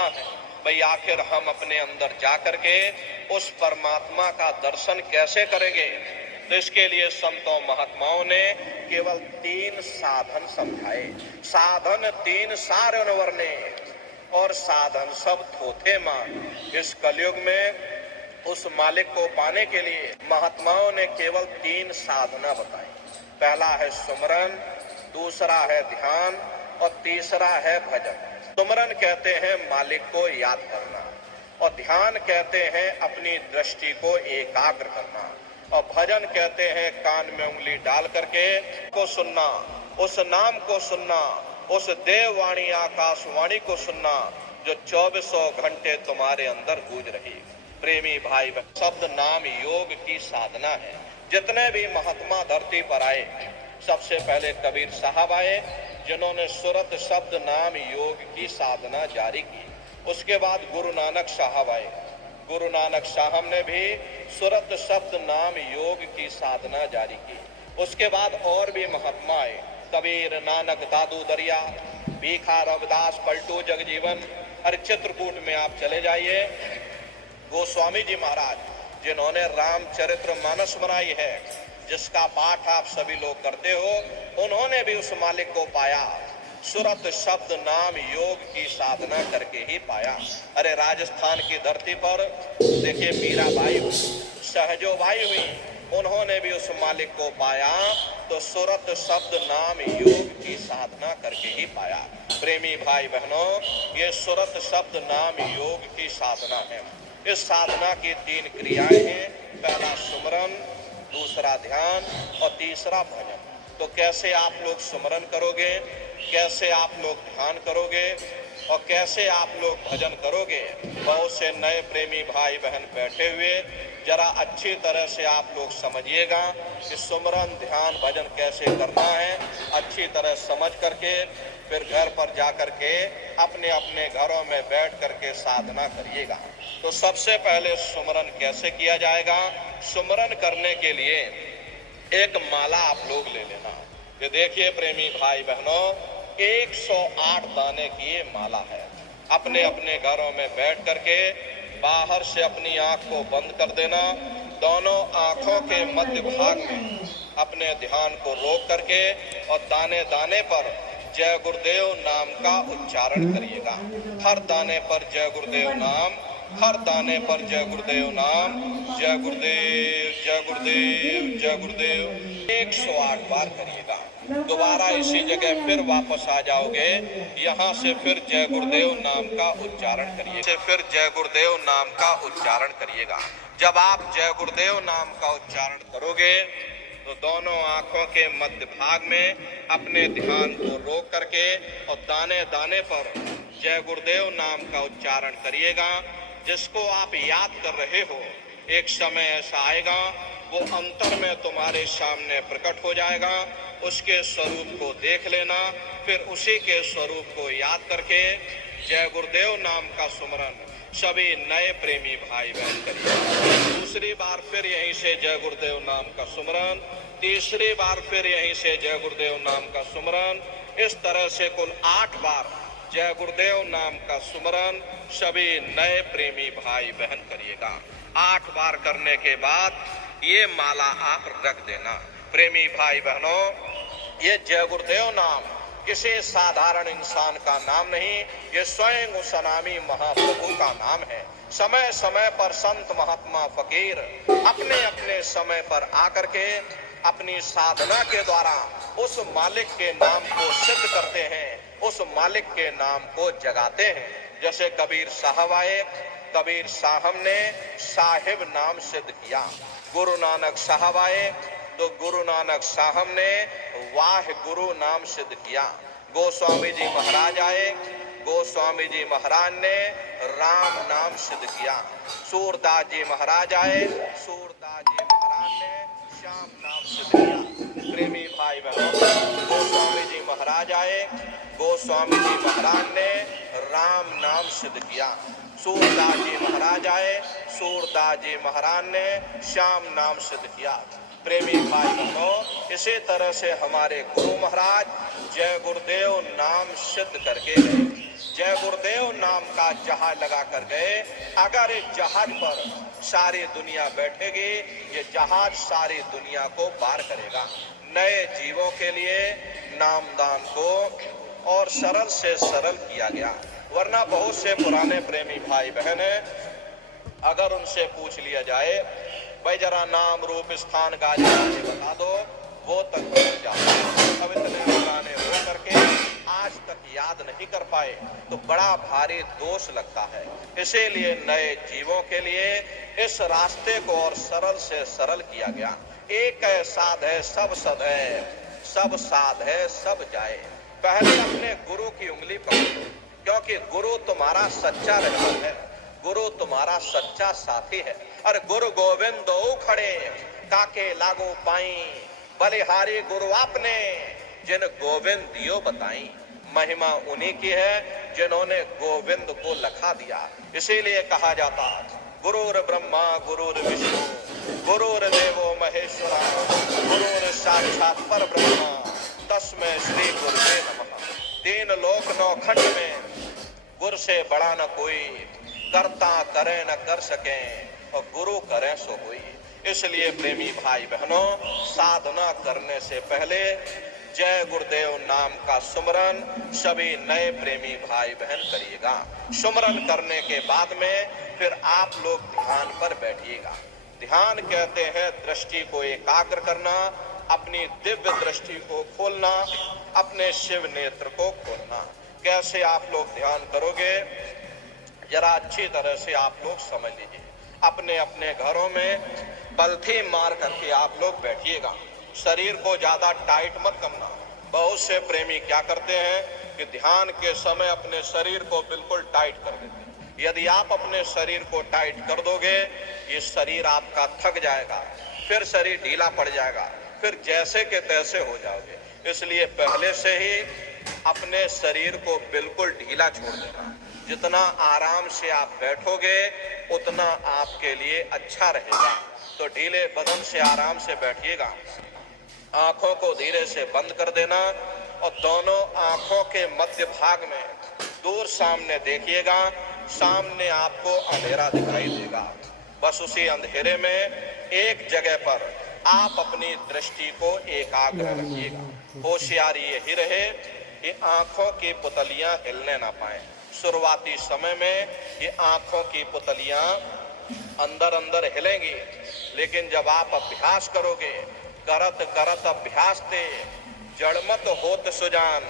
है भाई आखिर हम अपने अंदर जा करके उस परमात्मा का दर्शन कैसे करेंगे। तो इसके लिए संतों महात्माओं ने केवल 3 साधन समझाए। साधन 3 सारे वर्णे और साधन सब थोथे मान। इस कलयुग में उस मालिक को पाने के लिए महात्माओं ने केवल 3 साधना बताई। पहला है सुमरन, दूसरा है ध्यान और तीसरा है भजन। सुमरन कहते हैं मालिक को याद करना और ध्यान कहते हैं अपनी दृष्टि को एकाग्र करना और भजन कहते हैं कान में उंगली डाल करके को सुनना, उस नाम को सुनना, उस देववाणी आकाशवाणी को सुनना जो 2400 घंटे तुम्हारे अंदर गूंज रही। प्रेमी भाई शब्द नाम योग की साधना है। जितने भी महात्मा धरती पर आए, सबसे पहले कबीर साहब आए जिन्होंने सुरत शब्द नाम योग की साधना जारी की। उसके बाद गुरु नानक साहब आए। गुरु नानक साहब ने भी सुरत शब्द नाम योग की साधना जारी की। उसके बाद और भी महात्मा आए, कबीर, नानक, दादू दरिया, भीखा, रविदास, पलटू, जगजीवन। हर चित्रकूट में आप चले जाइए, गोस्वामी जी महाराज जिन्होंने रामचरित्र मानस बनाई है, जिसका पाठ आप सभी लोग करते हो, उन्होंने भी उस मालिक को पाया। सुरत शब्द नाम योग की साधना करके ही पाया। अरे राजस्थान की धरती पर देखिए मीराबाई हुई, सहजोबाई हुई, उन्होंने भी उस मालिक को पाया तो सुरत शब्द नाम योग की साधना करके ही पाया। प्रेमी भाई बहनों, ये सुरत शब्द नाम योग की साधना है। इस साधना की 3 क्रियाएं हैं, पहला सुमरन, दूसरा ध्यान और तीसरा भजन। तो कैसे आप लोग सुमरन करोगे, कैसे आप लोग ध्यान करोगे और कैसे आप लोग भजन करोगे। बहुत से नए प्रेमी भाई बहन बैठे हुए, जरा अच्छी तरह से आप लोग समझिएगा कि सुमरन ध्यान भजन कैसे करना है। अच्छी तरह समझ करके फिर घर पर जा करके अपने अपने घरों में बैठ करके साधना करिएगा। तो सबसे पहले सुमरन कैसे किया जाएगा। सुमरन करने के लिए एक माला आप लोग ले लेना। ये देखिए प्रेमी भाई बहनों, 108 दाने की ये माला है। अपने अपने घरों में बैठ करके बाहर से अपनी आंख को बंद कर देना। दोनों आंखों के मध्य भाग में अपने ध्यान को रोक करके और दाने दाने पर जय गुरुदेव नाम का उच्चारण करिएगा। हर दाने पर जय गुरुदेव नाम, हर दाने पर जय गुरुदेव नाम, जय गुरुदेव, जय गुरुदेव, जय गुरुदेव 108 बार करिएगा। दोबारा इसी जगह फिर वापस आ जाओगे, यहाँ से फिर जय गुरुदेव नाम का उच्चारण करिए, फिर जय गुरुदेव नाम का उच्चारण करिएगा। जब आप जय गुरुदेव नाम का उच्चारण करोगे तो दोनों आंखों के मध्य भाग में अपने ध्यान को रोक करके और दाने दाने पर जय गुरुदेव नाम का उच्चारण करिएगा। जिसको आप याद कर रहे हो, एक समय ऐसा आएगा वो अंतर में तुम्हारे सामने प्रकट हो जाएगा। उसके स्वरूप को देख लेना, फिर उसी के स्वरूप को याद करके जय गुरुदेव नाम का सुमरन सभी नए प्रेमी भाई बहन करिए। दूसरी बार फिर यहीं से जय गुरुदेव नाम का सुमरन, तीसरी बार फिर यहीं से जय गुरुदेव नाम का सुमरन। इस तरह से कुल 8 बार जय गुरुदेव नाम का सुमरन सभी नए प्रेमी भाई बहन करिएगा। 8 बार करने के बाद ये माला आप रख देना। प्रेमी भाई बहनों, ये जय गुरुदेव नाम किसी साधारण इंसान का नाम नहीं, ये स्वयं उस अनामी महाप्रभु का नाम है। समय समय पर संत महात्मा फकीर अपने अपने समय पर आकर के अपनी साधना के द्वारा उस मालिक के नाम को सिद्ध करते हैं, उस मालिक के नाम को जगाते हैं। जैसे कबीर साहब आए, कबीर साहब ने साहिब नाम सिद्ध किया। गुरु नानक साहब आए तो गुरु नानक साहब ने वाह गुरु नाम सिद्ध किया। गोस्वामी जी महाराज आए, गोस्वामी जी महाराज ने राम नाम सिद्ध किया। सूरदास जी महाराज आए, सूरदास जी महाराज ने श्याम नाम सिद्ध किया। प्रेमी भाई बहनों, गोस्वामी जी महाराज आए, गोस्वामी जी महाराज ने राम नाम सिद्ध किया। सूरदास जी महाराज आए, सूरदास जी महाराज ने श्याम नाम सिद्ध किया। प्रेमी भाई बहनों, इसी तरह से हमारे गुरु महाराज जय गुरुदेव नाम सिद्ध करके गए। जय गुरुदेव नाम का जहाज लगा कर गए। अगर इस जहाज पर सारी दुनिया बैठेगी, ये जहाज सारी दुनिया को पार करेगा। नए जीवों के लिए नामदान को और सरल से सरल किया गया। वरना बहुत से पुराने प्रेमी भाई बहन हैं, अगर उनसे पूछ लिया जाए भाई जरा नाम रूप स्थान गाली बता दो, वो तक भूल जाते हैं। अब इतने पुराने हो करके आज तक याद नहीं कर पाए तो बड़ा भारी दोष लगता है। इसीलिए नए जीवों के लिए इस रास्ते को और सरल से सरल किया गया। एक है साध है सब सद है, सब साध है सब जाए। पहले अपने गुरु की उंगली पकड़ो, क्योंकि गुरु तुम्हारा सच्चा रहमत है, गुरु तुम्हारा सच्चा साथी है। और गुरु गोविंद दो खड़े काके लागो पाई, बलिहारी गुरु आपने जिन गोविंद दियो बताई। महिमा उन्हीं की है जिन्होंने गोविंद को लखा दिया। इसीलिए कहा जाता गुरुर ब्रह्मा गुरुर विष्णु गुरुर्देवो महेश्वरा गुरुर साक्षात पर ब्रह्मा तस्मै श्री गुरुवे नमः। तीन लोक नौ खंड में गुरु से बड़ा न कोई, करता करे न कर सके और गुरु करे सो कोई। इसलिए प्रेमी भाई बहनों, साधना करने से पहले जय गुरुदेव नाम का सुमरन सभी नए प्रेमी भाई बहन करिएगा। सुमरन करने के बाद में फिर आप लोग ध्यान पर बैठिएगा। ध्यान कहते हैं दृष्टि को एकाग्र करना, अपनी दिव्य दृष्टि को खोलना, अपने शिव नेत्र को खोलना। कैसे आप लोग ध्यान करोगे, जरा अच्छी तरह से आप लोग समझ लीजिए। अपने अपने घरों में पलथी मार करके आप लोग बैठिएगा। शरीर को ज्यादा टाइट मत करना। बहुत से प्रेमी क्या करते हैं कि ध्यान के समय अपने शरीर को बिल्कुल टाइट कर देते हैं। यदि आप अपने शरीर को टाइट कर दोगे, ये शरीर आपका थक जाएगा, फिर शरीर ढीला पड़ जाएगा, फिर जैसे के तैसे हो जाओगे। इसलिए पहले से ही अपने शरीर को बिल्कुल ढीला छोड़ देना। जितना आराम से आप बैठोगे उतना आपके लिए अच्छा रहेगा। तो ढीले बदन से आराम से बैठिएगा। आंखों को धीरे से बंद कर देना और दोनों आंखों के मध्य भाग में दूर सामने देखिएगा। सामने आपको अंधेरा दिखाई देगा। बस उसी अंधेरे में एक जगह पर आप अपनी दृष्टि को एकाग्र रखिएगा। होशियारी यही रहे कि आंखों की पुतलियां हिलने ना पाए। शुरुआती समय में ये आंखों की पुतलियां अंदर अंदर हिलेंगी, लेकिन जब आप अभ्यास करोगे, करत करत अभ्यास ते जड़मत होत सुजान,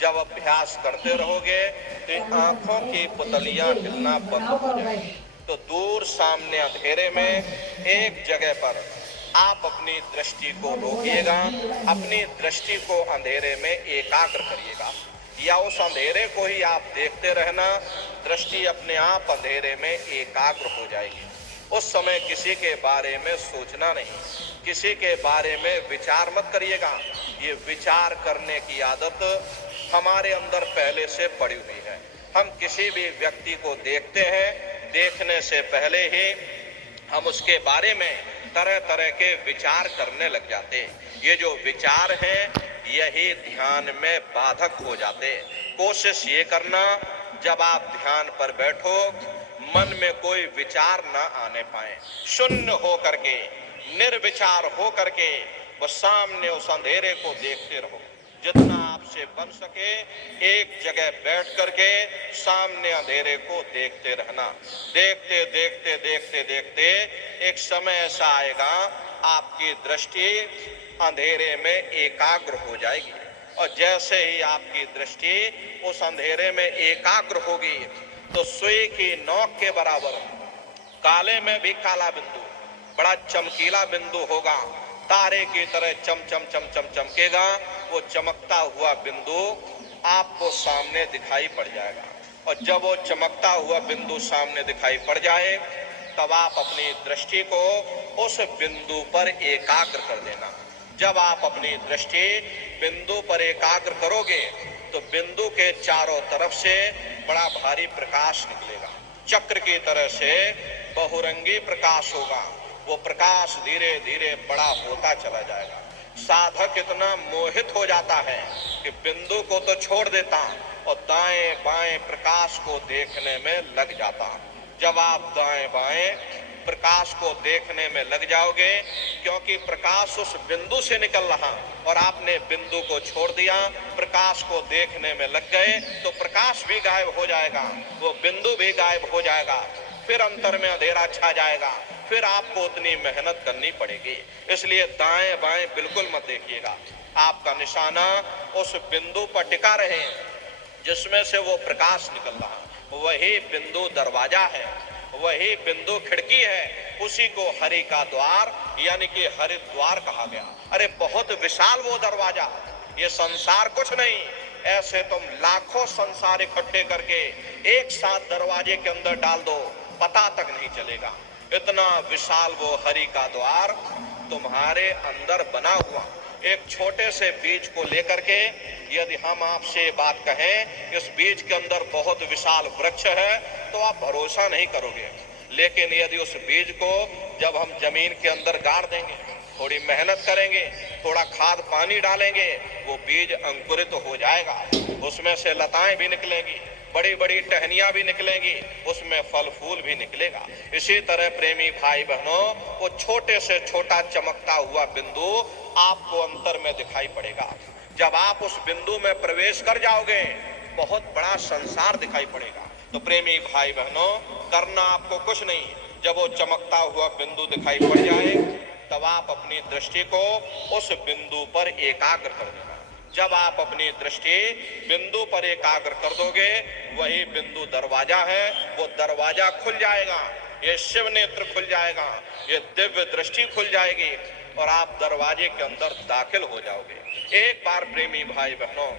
जब अभ्यास करते रहोगे तो आंखों की पुतलियां हिलना बंद हो जाएगी। तो दूर सामने अंधेरे में एक जगह पर आप अपनी दृष्टि को रोकिएगा, अपनी दृष्टि को अंधेरे में एकाग्र करिएगा, या उस अंधेरे को ही आप देखते रहना। दृष्टि अपने आप अंधेरे में एकाग्र हो जाएगी। उस समय किसी के बारे में सोचना नहीं, किसी के बारे में विचार मत करिएगा। ये विचार करने की आदत हमारे अंदर पहले से पड़ी हुई है। हम किसी भी व्यक्ति को देखते हैं, देखने से पहले ही हम उसके बारे में तरह तरह के विचार करने लग जाते हैं। ये जो विचार हैं यही ध्यान में बाधक हो जाते। कोशिश ये करना जब आप ध्यान पर बैठो मन में कोई विचार ना आने पाए। शून्य हो करके, निर्विचार हो करके वो सामने उस अंधेरे को देखते रहो। जितना आपसे बन सके एक जगह बैठ करके सामने अंधेरे को देखते रहना। देखते देखते देखते देखते एक समय ऐसा आएगा आपकी दृष्टि अंधेरे में एकाग्र हो जाएगी। और जैसे ही आपकी दृष्टि उस अंधेरे में एकाग्र होगी तो सुई की नोक के बराबर काले में भी काला बिंदु, बड़ा चमकीला बिंदु होगा। तारे की तरह चम चम चम चम चमकेगा। वो चमकता हुआ बिंदु आपको सामने दिखाई पड़ जाएगा। और जब वो चमकता हुआ बिंदु सामने दिखाई पड़ जाए तब आप अपनी दृष्टि को उस बिंदु पर एकाग्र कर देना। जब आप अपनी दृष्टि बिंदु पर एकाग्र करोगे तो बिंदु के चारों तरफ से बड़ा भारी प्रकाश निकलेगा। चक्र की तरह से बहुरंगी प्रकाश होगा। वो प्रकाश धीरे धीरे बड़ा होता चला जाएगा। साधक इतना मोहित हो जाता है कि बिंदु को तो छोड़ देता, और दाएं बाएं प्रकाश को देखने में लग जाता। जब आप दाएं बाएं प्रकाश को देखने में लग जाओगे, क्योंकि प्रकाश उस बिंदु से निकल रहा और आपने बिंदु को छोड़ दिया, प्रकाश को देखने में लग गए, तो प्रकाश भी गायब हो जाएगा, वो बिंदु भी गायब हो जाएगा, फिर अंतर में अंधेरा छा जाएगा, फिर आपको उतनी मेहनत करनी पड़ेगी। इसलिए दाएं बाएं बिल्कुल मत देखिएगा। आपका निशाना उस बिंदु पर टिका रहे जिसमें से वो प्रकाश निकल रहा। वही बिंदु दरवाजा है, वही बिंदु खिड़की है, उसी को हरि का द्वार यानी कि हरिद्वार कहा गया। अरे बहुत विशाल वो दरवाजा, ये संसार कुछ नहीं। ऐसे तुम लाखों संसार इकट्ठे करके एक साथ दरवाजे के अंदर डाल दो, पता तक नहीं चलेगा। इतना विशाल वो हरि का द्वार तुम्हारे अंदर बना हुआ। एक छोटे से बीज को लेकर के यदि हम आपसे बात कहें इस बीज के अंदर बहुत विशाल वृक्ष है, तो आप भरोसा नहीं करोगे। लेकिन यदि उस बीज को जब हम जमीन के अंदर गाड़ देंगे, थोड़ी मेहनत करेंगे, थोड़ा खाद पानी डालेंगे, वो बीज अंकुरित हो जाएगा, उसमें से लताएं भी निकलेंगी, बड़ी बड़ी टहनियां भी निकलेंगी, उसमें फल फूल भी निकलेगा। इसी तरह प्रेमी भाई बहनों, वो छोटे से छोटा चमकता हुआ बिंदु आपको अंतर में दिखाई पड़ेगा। जब आप उस बिंदु में प्रवेश कर जाओगे, बहुत बड़ा संसार दिखाई पड़ेगा। तो प्रेमी भाई बहनों, करना आपको कुछ नहीं। जब वो चमकता हुआ बिंदु दिखाई पड़ जाए, तब आप अपनी दृष्टि को उस बिंदु पर एकाग्र कर देना। जब आप अपनी दृष्टि बिंदु पर एकाग्र कर दोगे, वही बिंदु दरवाजा है, वो दरवाजा खुल जाएगा, ये शिव नेत्र खुल जाएगा, ये दिव्य दृष्टि खुल जाएगी और आप दरवाजे के अंदर दाखिल हो जाओगे। एक बार प्रेमी भाई बहनों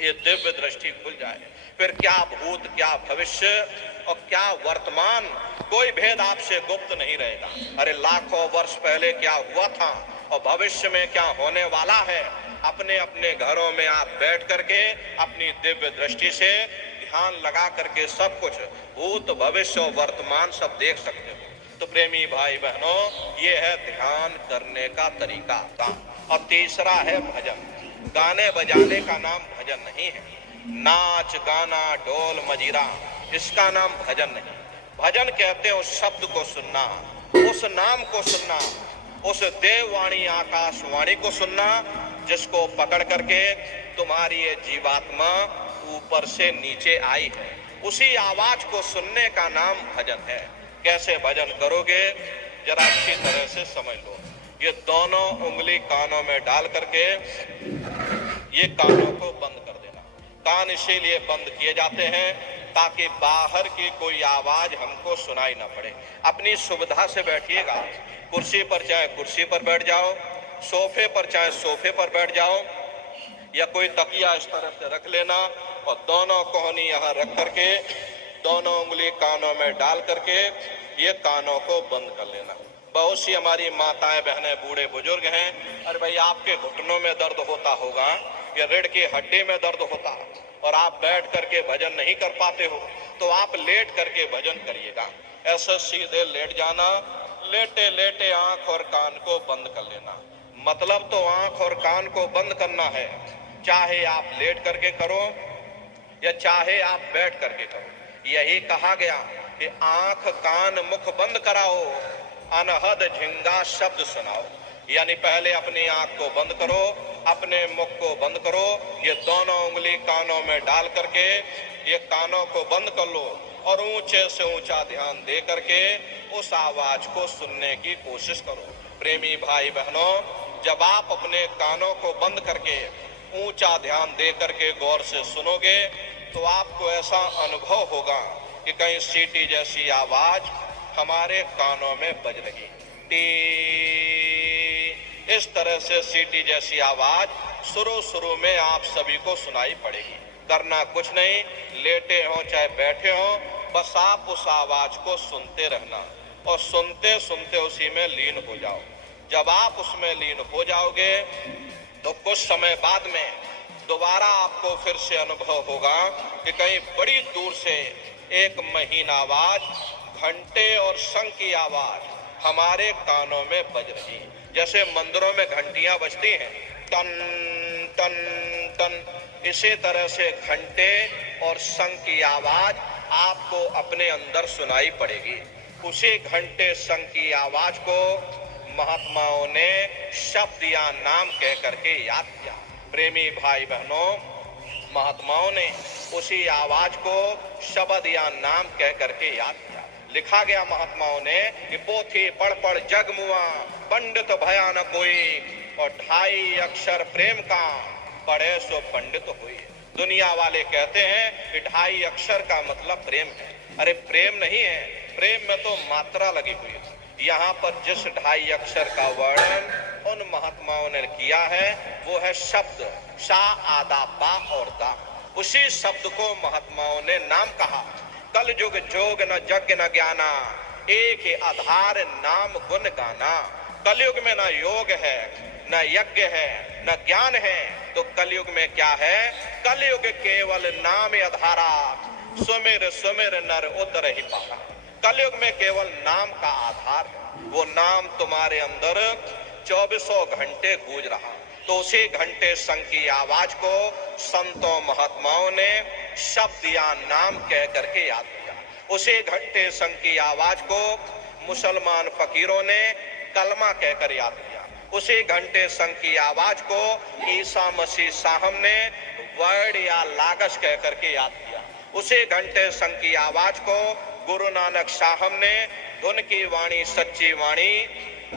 ये दिव्य दृष्टि खुल जाए, फिर क्या भूत, क्या भविष्य और क्या वर्तमान, कोई भेद आपसे गुप्त नहीं रहेगा। अरे लाखों वर्ष पहले क्या हुआ था और भविष्य में क्या होने वाला है, अपने अपने घरों में आप बैठ करके अपनी दिव्य दृष्टि से ध्यान लगा करके सब कुछ भूत भविष्य और वर्तमान सब देख सकते हो। तो प्रेमी भाई बहनों, ये है ध्यान करने का तरीका। और तीसरा है भजन। गाने बजाने का नाम भजन नहीं है। नाच गाना ढोल मजीरा, इसका नाम भजन नहीं। भजन कहते हैं उस शब्द को सुनना, उस नाम को सुनना, उस देववाणी आकाशवाणी को सुनना, जिसको पकड़ करके तुम्हारी ये जीवात्मा ऊपर से नीचे आई है। उसी आवाज को सुनने का नाम भजन है। कैसे भजन करोगे, जरा अच्छी तरह से समझ लो। ये दोनों उंगली कानों में डाल करके ये कानों को बंद कर देना। कान इसीलिए बंद किए जाते हैं ताकि बाहर की कोई आवाज हमको सुनाई ना पड़े। अपनी सुविधा से बैठिएगा, कुर्सी पर चाहे कुर्सी पर बैठ जाओ, सोफे पर चाहे सोफे पर बैठ जाओ, या कोई तकिया इस तरफ से रख लेना और दोनों कोहनी यहाँ रख करके दोनों उंगली कानों में डाल करके ये कानों को बंद कर लेना। बहुत सी हमारी माताएं बहनें बूढ़े बुजुर्ग हैं, अरे भाई आपके घुटनों में दर्द होता होगा या रीढ़ की हड्डी में दर्द होता और आप बैठ करके भजन नहीं कर पाते हो, तो आप लेट करके भजन करिएगा। ऐसे सीधे लेट जाना, लेटे लेटे आंख और कान को बंद कर लेना। मतलब तो आंख और कान को बंद करना है, चाहे आप लेट करके करो या चाहे आप बैठ करके करो। यही कहा गया कि आंख कान मुख बंद कराओ, अनहद झिंगा शब्द सुनाओ। यानी पहले अपनी आंख को बंद करो, अपने मुख को बंद करो, ये दोनों उंगली कानों में डाल करके ये कानों को बंद कर लो और ऊंचे से ऊंचा ध्यान दे करके उस आवाज को सुनने की कोशिश करो। प्रेमी भाई बहनों, जब आप अपने कानों को बंद करके ऊंचा ध्यान दे करके गौर से सुनोगे, तो आपको ऐसा अनुभव होगा कि कहीं सीटी जैसी आवाज हमारे कानों में बज रही। टी, इस तरह से सीटी जैसी आवाज शुरू में आप सभी को सुनाई पड़ेगी। करना कुछ नहीं, लेटे हो चाहे बैठे हो, बस आप उस आवाज को सुनते रहना और सुनते सुनते उसी में लीन हो जाओ। जब आप उसमें लीन हो जाओगे तो कुछ समय बाद में दोबारा आपको फिर से अनुभव होगा कि कहीं बड़ी दूर से एक महीन आवाज, घंटे और शंख की आवाज हमारे कानों में बज रही। जैसे मंदिरों में घंटियां बजती हैं, टन टन टन, इसी तरह से घंटे और शंख की आवाज आपको अपने अंदर सुनाई पड़ेगी। उसी घंटे शंख की आवाज को महात्माओं ने शब्द या नाम कह करके याद किया। प्रेमी भाई बहनों, महात्माओं ने उसी आवाज को शब्द या नाम कह करके याद किया। लिखा गया महात्माओं ने कि पोथी पढ़ पढ़ जग मुआ, पंडित भया न कोई, और 2.5 अक्षर प्रेम का, पढ़े सो पंडित हुई। दुनिया वाले कहते हैं कि 2.5 अक्षर का मतलब प्रेम है। अरे प्रेम नहीं है, प्रेम में तो मात्रा लगी हुई है। यहाँ पर जिस 2.5 अक्षर का वर्णन उन महात्माओं ने किया है वो है शब्द, सा आदा पा और दा। उसी शब्द को महात्माओं ने नाम कहा। कल युग जोग न यज्ञ न ज्ञाना, एक ही आधार नाम गुण गाना। कलयुग में न योग है, न यज्ञ है, न ज्ञान है, तो कलयुग में क्या है? कलयुग केवल नाम आधारा, सुमिर सुमिर नर उतर ही पारा। कलयुग में केवल नाम का आधार है। वो नाम तुम्हारे अंदर 24 घंटे गूंज रहा। तो उसी घंटे शंख की आवाज को संतों महात्माओं ने शब्द या नाम कह करके याद किया। उसी घंटे शंख की आवाज को मुसलमान फकीरों ने कलमा कहकर याद किया। उसी घंटे शंख की आवाज को ईसा मसीह साहब ने वर्ड या लागश कह करके याद किया। उसी घंटे शंख की आवाज को गुरु नानक साहब ने धुन की वाणी, सच्ची वाणी,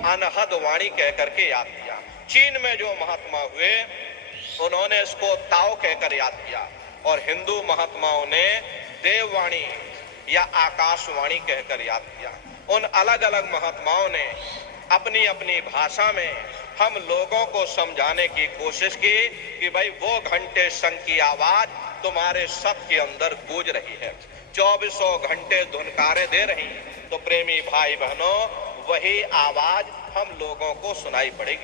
अनहद वाणी कह करके याद किया। चीन में जो महात्मा हुए उन्होंने इसको ताओ कहकर याद किया, और हिंदू महात्माओं ने देववाणी या आकाशवाणी कहकर याद किया। उन अलग अलग महात्माओं ने अपनी अपनी भाषा में हम लोगों को समझाने की कोशिश की कि भाई वो घंटे शंख की आवाज तुम्हारे सबके अंदर गूंज रही है, 24 घंटे धुनकारे दे रही। तो प्रेमी भाई बहनों, वही आवाज हम लोगों को सुनाई पड़ेगी।